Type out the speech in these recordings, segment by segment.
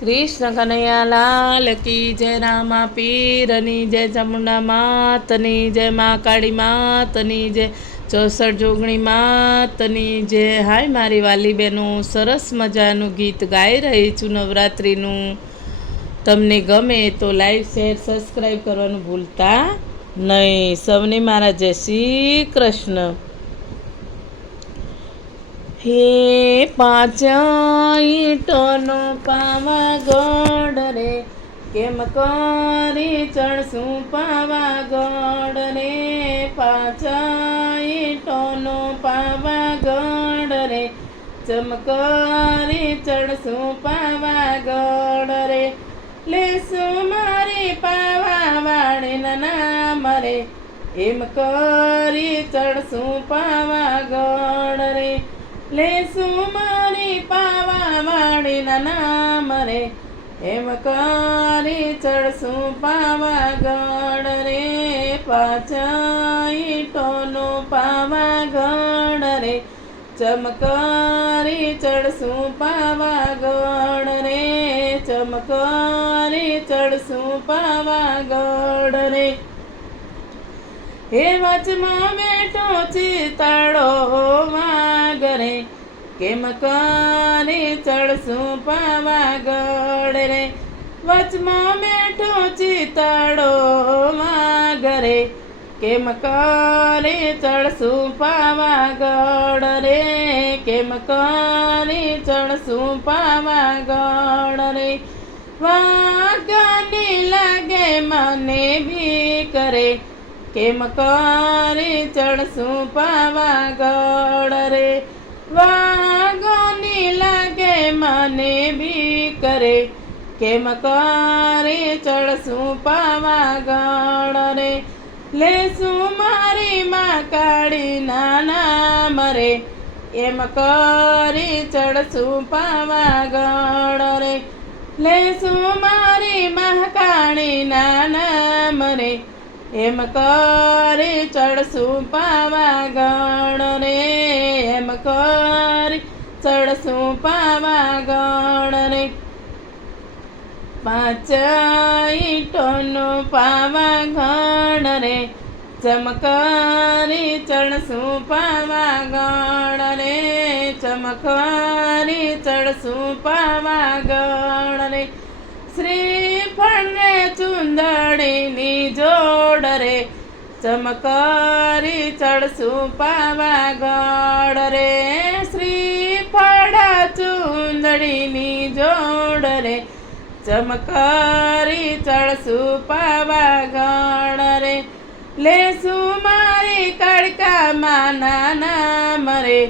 કૃષ્ણ કનૈયા લાલ કી જય, રામા પીરની જય, ચામુંડા માતની જય, મા કાળી માતની જય, 64 જોગણી માતની જય. હાય મારી વાલી બહેનો, સરસ મજાનું ગીત ગાઈ રહી છું નવરાત્રિનું. તમને ગમે તો લાઈક શેર સબસ્ક્રાઈબ કરવાનું ભૂલતા નહીં. સૌને મારા જય શ્રી કૃષ્ણ. હે પાંચ ઈંટોનો પાવાગઢ રે, કેમ કરી ચડશું પાવાગઢ રે. પાંચ ઈંટોનો પાવાગઢ રે, ચમકરી ચડશું પાવાગઢ રે. લેશું મારી પાવાવાળીના નામ રે, એમ કરી ચડશું પાવાગઢ રે. લેશું મારી પાવાવાળીના નામ રે, એમ કરી ચડશું પાવાગઢ રે. પાંચ ઈંટોનો પાવાગઢ રે, ચમકરી ચડશું પાવાગઢ રે. ચમકરી ચડશું પાવાગઢ રે. હે વચમાં બેઠો ચિતડો વાગરે, કેમ કરી ચડશું પાવાગઢ રે. વચમાં બેઠો ચિતડો વાગરે, કેમ કરી ચડશું પાવાગઢ રે. કેમ કરી ચડશું પાવાગઢ રે. વાગની લાગે મને બીક રે, કેમ કરી ચડશું પાવાગઢ રે. વાગોની લાગે મને બીક રે, કેમ કરી ચડશું પાવાગઢ રે. લેશું મારી મા કાળીના નામ રે, એમ કરી ચડશું પાવાગઢ રે. લેશું મારી મા કાળીના નામ રે, એમ કરી ચડશું પાવાગઢ રે. એમ કરી ચડશું પાવાગઢ રે. પાંચ ઈંટોનો પાવાગઢ રે, ચમકરી ચડશું પાવાગઢ રે. ચમકરી ચડશું પાવાગઢ રે. શ્રીફળ ને ચુંદડીની જોડ રે, ચમકરી ચડશું પાવાગઢ રે. શ્રીફળ ચુંદડીની જોડ રે, ચમકરી ચડશું પાવાગઢ રે. લેશું મારી કડકામાના નામ રે,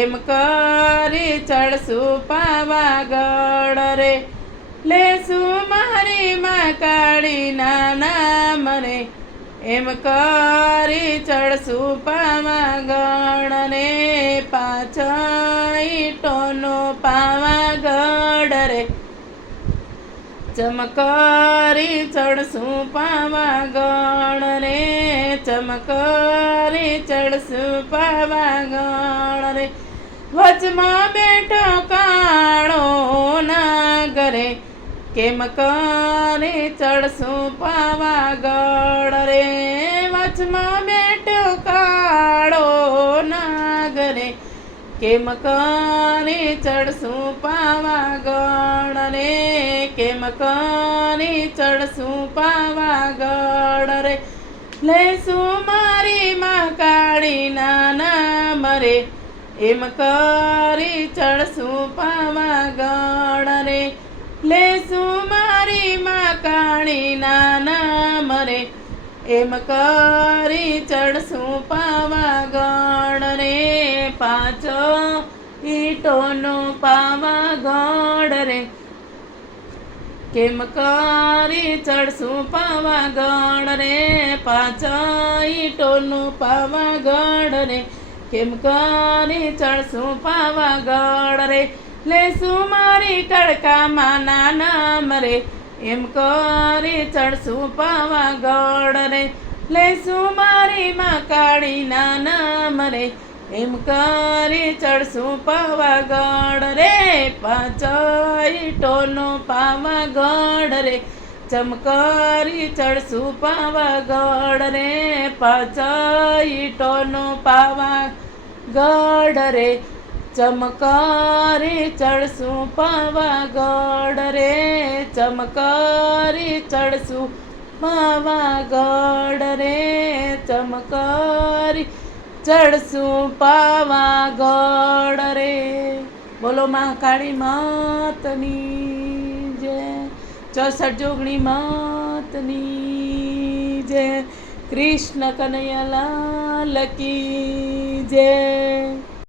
એમ કરી ચડશું પાવાગઢ રે. લેશું મારી મા કાળીના નામ રે, એમ કરી ચડશું પાવાગઢ રે. પાંચ ઈંટોનો પાવાગઢ રે, ચમકરી ચડશું પાવાગઢ રે. ચમકરી ચડશું પાવાગઢ રે. વચમાં બેઠો કાળો નાગરે, કેમ કરી ચડશું પાવાગઢ રે. વચમાં બેઠો કાળો નાગરે, કેમ કરી ચડશું પાવાગઢ રે. કેમ કરી ચડશું પાવાગઢ રે. લેશું મારી મા કાળીના નામ રે, એમ કરી ચડશું પાવાગઢ રે. લેશું મારી મા કાળીના નામ રે, એમ કરી ચડશું પાવાગઢ રે. પાંચ ઈંટોનો પાવાગઢ રે, કેમ કરી ચડશું પાવાગઢ રે. પાંચ ઈંટોનો પાવાગઢ રે, કેમ કરી ચડશું પાવાગઢ રે. લેશું મારી કડકામાના નામ રે, એમ કરી ચડશું પાવાગઢ રે. લેશું મારી મા કાળીના નામ રે, એમ કરી ચડશું પાવાગઢ રે, પાંચ ઈંટોનો પાવાગઢ રે, ચમકરી ચડશું પાવાગઢ રે, પાંચ ઈંટોનો પાવાગઢ રે, ચમકરી ચડશું પાવાગઢ રે, ચમકરી ચડશું પાવાગઢ રે, ચમકરી ચડશું પાવાગઢ રે. બોલો મહાકાળી માતની જય, 64 જોગણી માતની જય, કૃષ્ણ કનૈયા લાલ કી જય.